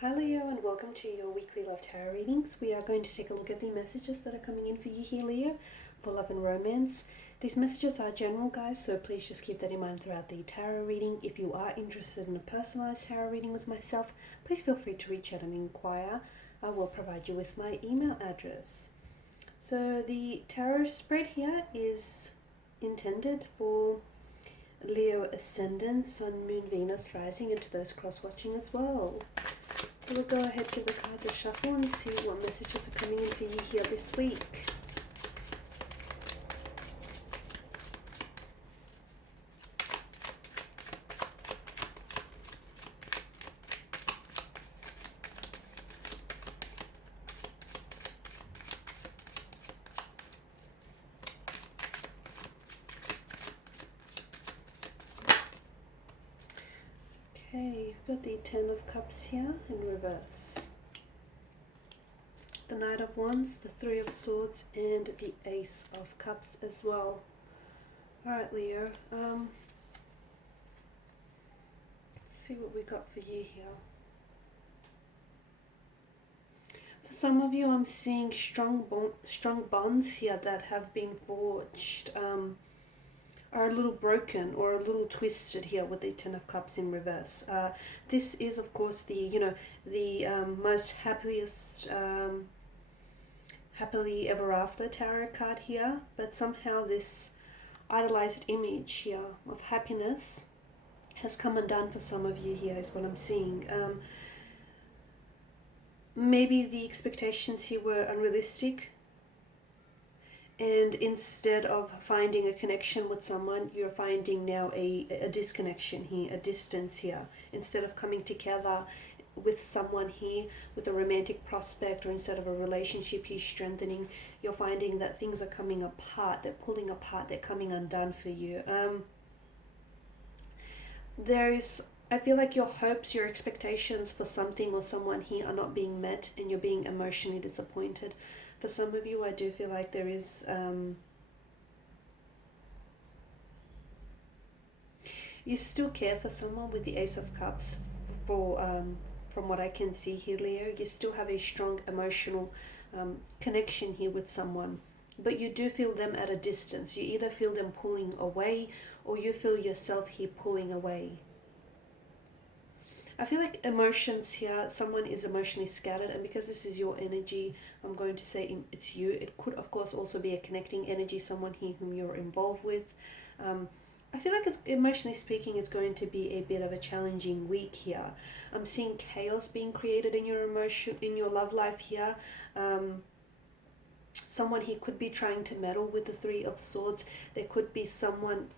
Hi Leo, and welcome to your weekly love tarot readings. We are going to take a look at the messages that are coming in for you here, Leo, for love and romance. These messages are general, guys, so please just keep that in mind throughout the tarot reading. If you are interested in a personalized tarot reading with myself, please feel free to reach out and inquire. I will provide you with my email address. So the tarot spread here is intended for Leo ascendant, Sun, Moon, Venus, rising, and to those cross-watching as well. So we'll go ahead, give the cards a shuffle and see what messages are coming in for you here this week. Okay, you've got the Ten of Cups here in reverse. The Knight of Wands, the Three of Swords, and the Ace of Cups as well. Alright, Leo, let's see what we got for you here. For some of you, I'm seeing strong bonds here that have been forged, are a little broken or a little twisted here with the Ten of Cups in reverse. This is, of course, the most happiest, happily ever after tarot card here, but somehow this idolized image here of happiness has come undone for some of you here, is what I'm seeing. Maybe the expectations here were unrealistic, and instead of finding a connection with someone, you're finding now a disconnection here, a distance here. Instead of coming together with someone here, with a romantic prospect, or instead of a relationship here strengthening, you're finding that things are coming apart, they're pulling apart, they're coming undone for you. I feel like your hopes, your expectations for something or someone here are not being met, and you're being emotionally disappointed. For some of you, I do feel like there is, you still care for someone with the Ace of Cups. From what I can see here, Leo, you still have a strong emotional connection here with someone, but you do feel them at a distance. You either feel them pulling away, or you feel yourself here pulling away. I feel like emotions here, someone is emotionally scattered, and because this is your energy, I'm going to say it's you. It could, of course, also be a connecting energy, someone here whom you're involved with. I feel like, it's, emotionally speaking, it's going to be a bit of a challenging week here. I'm seeing chaos being created in your love life here. Someone here could be trying to meddle with the Three of Swords. There could be someone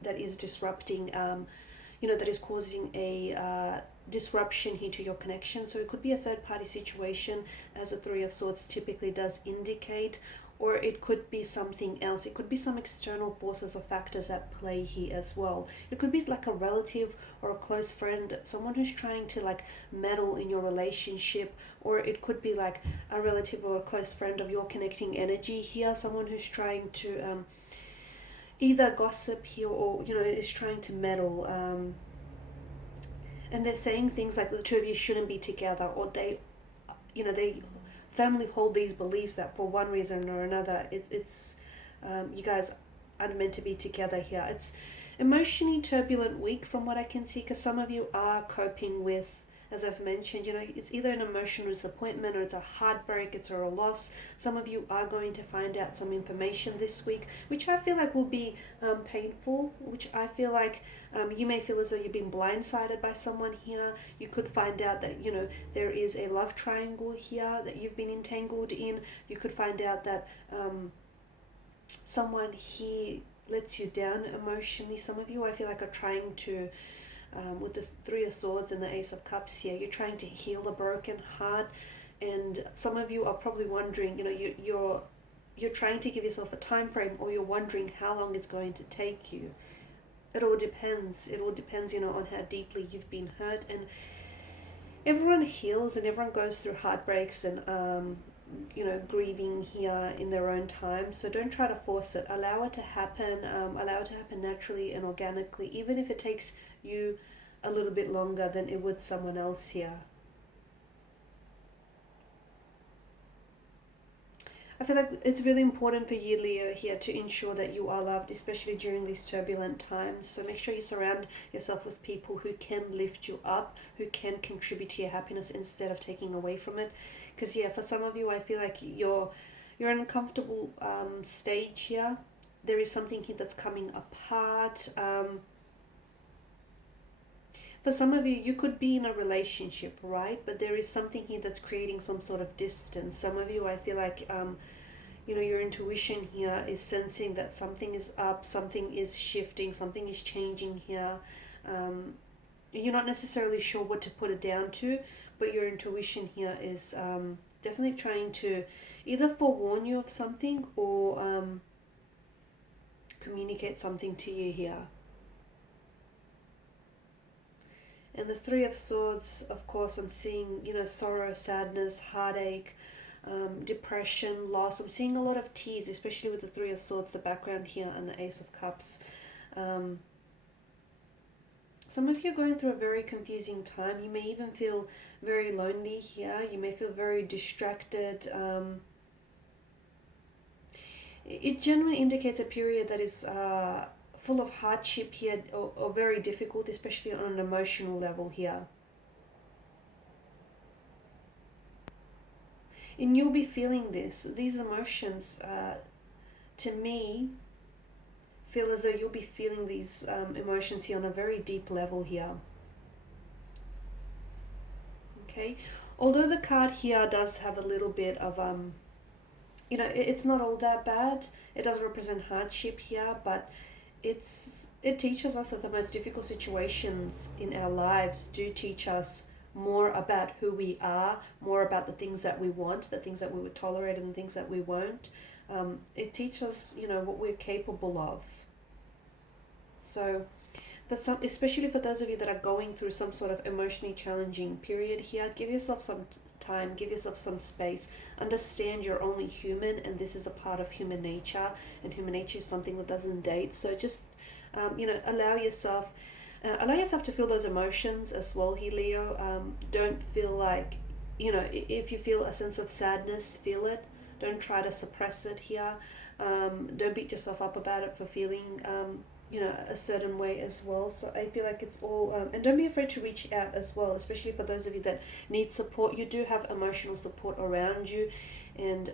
that is disrupting, that is causing a disruption here to your connection. So it could be a third-party situation, as a Three of Swords typically does indicate, or it could be something else. It could be some external forces or factors at play here as well. It could be like a relative or a close friend, someone who's trying to like meddle in your relationship, or it could be like a relative or a close friend of your connecting energy here, someone who's trying to either gossip here, or is trying to meddle, and they're saying things like the two of you shouldn't be together, or they firmly hold these beliefs that for one reason or another, it's you guys aren't meant to be together here. It's emotionally turbulent week from what I can see, because some of you are coping with, as I've mentioned, it's either an emotional disappointment, or it's a heartbreak, it's a loss. Some of you are going to find out some information this week, which I feel like will be painful, which I feel like you may feel as though you've been blindsided by someone here. You could find out that, there is a love triangle here that you've been entangled in. You could find out that someone here lets you down emotionally. Some of you, I feel like, are trying to, with the Three of Swords and the Ace of Cups here, you're trying to heal a broken heart, and some of you are probably wondering, you're trying to give yourself a time frame, or you're wondering how long it's going to take you. It all depends. It all depends, on how deeply you've been hurt, and everyone heals and everyone goes through heartbreaks and grieving here in their own time. So don't try to force it. Allow it to happen. Allow it to happen naturally and organically, even if it takes you a little bit longer than it would someone else here. I feel like it's really important for you, Leo, here to ensure that you are loved, especially during these turbulent times. So make sure you surround yourself with people who can lift you up, who can contribute to your happiness instead of taking away from it. Because yeah, for some of you, I feel like you're in a comfortable stage here. There is something here that's coming apart. For some of you, you could be in a relationship, right? But there is something here that's creating some sort of distance. Some of you, I feel like, your intuition here is sensing that something is up, something is shifting, something is changing here. You're not necessarily sure what to put it down to, but your intuition here is definitely trying to either forewarn you of something or communicate something to you here. And the Three of Swords, of course, I'm seeing, sorrow, sadness, heartache, depression, loss. I'm seeing a lot of tears, especially with the Three of Swords, the background here, and the Ace of Cups. Some of you are going through a very confusing time. You may even feel very lonely here. You may feel very distracted. It generally indicates a period that is full of hardship here, or very difficult, especially on an emotional level here. And you'll be feeling these emotions, to me, feel as though you'll be feeling these emotions here on a very deep level here. Okay, although the card here does have a little bit of it's not all that bad. It does represent hardship here, but it teaches us that the most difficult situations in our lives do teach us more about who we are, more about the things that we want, the things that we would tolerate and the things that we won't. It teaches us, what we're capable of. So, especially for those of you that are going through some sort of emotionally challenging period here, give yourself some time, give yourself some space. Understand you're only human, and this is a part of human nature, and human nature is something that doesn't date. So just, allow yourself to feel those emotions as well here, Leo. Don't feel like, if you feel a sense of sadness, feel it. Don't try to suppress it here. Don't beat yourself up about it for feeling, a certain way as well. So I feel like it's all, and don't be afraid to reach out as well, especially for those of you that need support. You do have emotional support around you. And,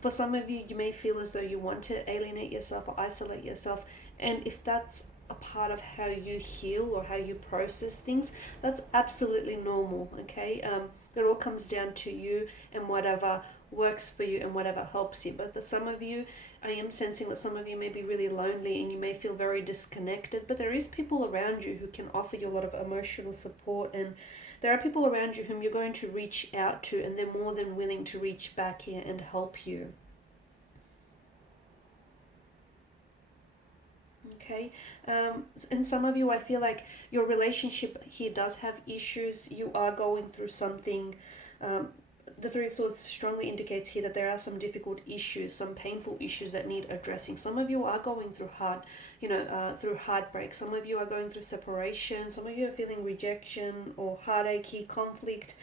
for some of you, you may feel as though you want to alienate yourself or isolate yourself. And if that's a part of how you heal or how you process things, that's absolutely normal, okay? It all comes down to you and whatever works for you and whatever helps you. But for some of you, I am sensing that some of you may be really lonely and you may feel very disconnected, but there is people around you who can offer you a lot of emotional support, and there are people around you whom you're going to reach out to, and they're more than willing to reach back here and help you. Okay, and some of you, I feel like your relationship here does have issues. You are going through something. The Three of Swords strongly indicates here that there are some difficult issues, some painful issues that need addressing. Some of you are going through through heartbreak. Some of you are going through separation. Some of you are feeling rejection or heartache, conflict.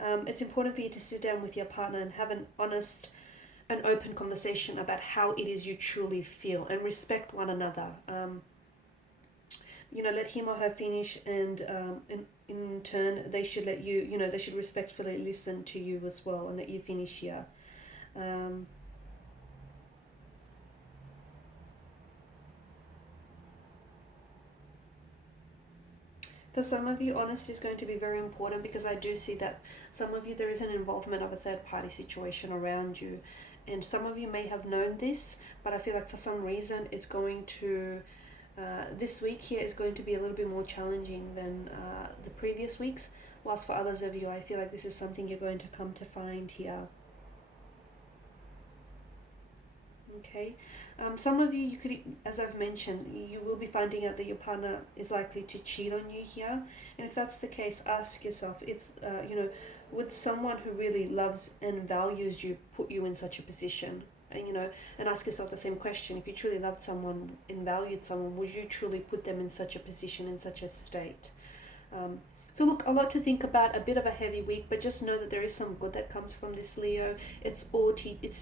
It's important for you to sit down with your partner and have an honest and open conversation about how it is you truly feel, and respect one another. Let him or her finish, and in turn they should let you, they should respectfully listen to you as well and let you finish here. For some of you, honesty is going to be very important, because I do see that some of you, there is an involvement of a third party situation around you, and some of you may have known this, but I feel like for some reason it's going to this week here is going to be a little bit more challenging than the previous weeks, whilst for others of you, I feel like this is something you're going to come to find here. Okay, some of you could, as I've mentioned, you will be finding out that your partner is likely to cheat on you here, and if that's the case, ask yourself, if would someone who really loves and values you put you in such a position? And ask yourself the same question. If you truly loved someone and valued someone, would you truly put them in such a position, in such a state? So look, a lot to think about, a bit of a heavy week, but just know that there is some good that comes from this, Leo. It's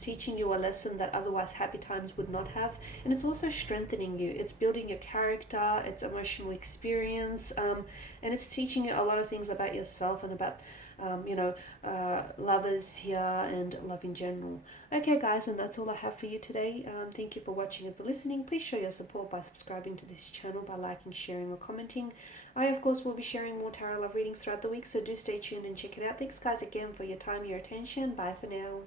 teaching you a lesson that otherwise happy times would not have, and it's also strengthening you. It's building your character, it's emotional experience, and it's teaching you a lot of things about yourself and about lovers here and love in general. Okay, guys, and that's all I have for you today. Thank you for watching and for listening. Please show your support by subscribing to this channel, by liking, sharing, or commenting. I, of course, will be sharing more tarot love readings throughout the week, so do stay tuned and check it out. Thanks, guys, again for your time, your attention. Bye for now.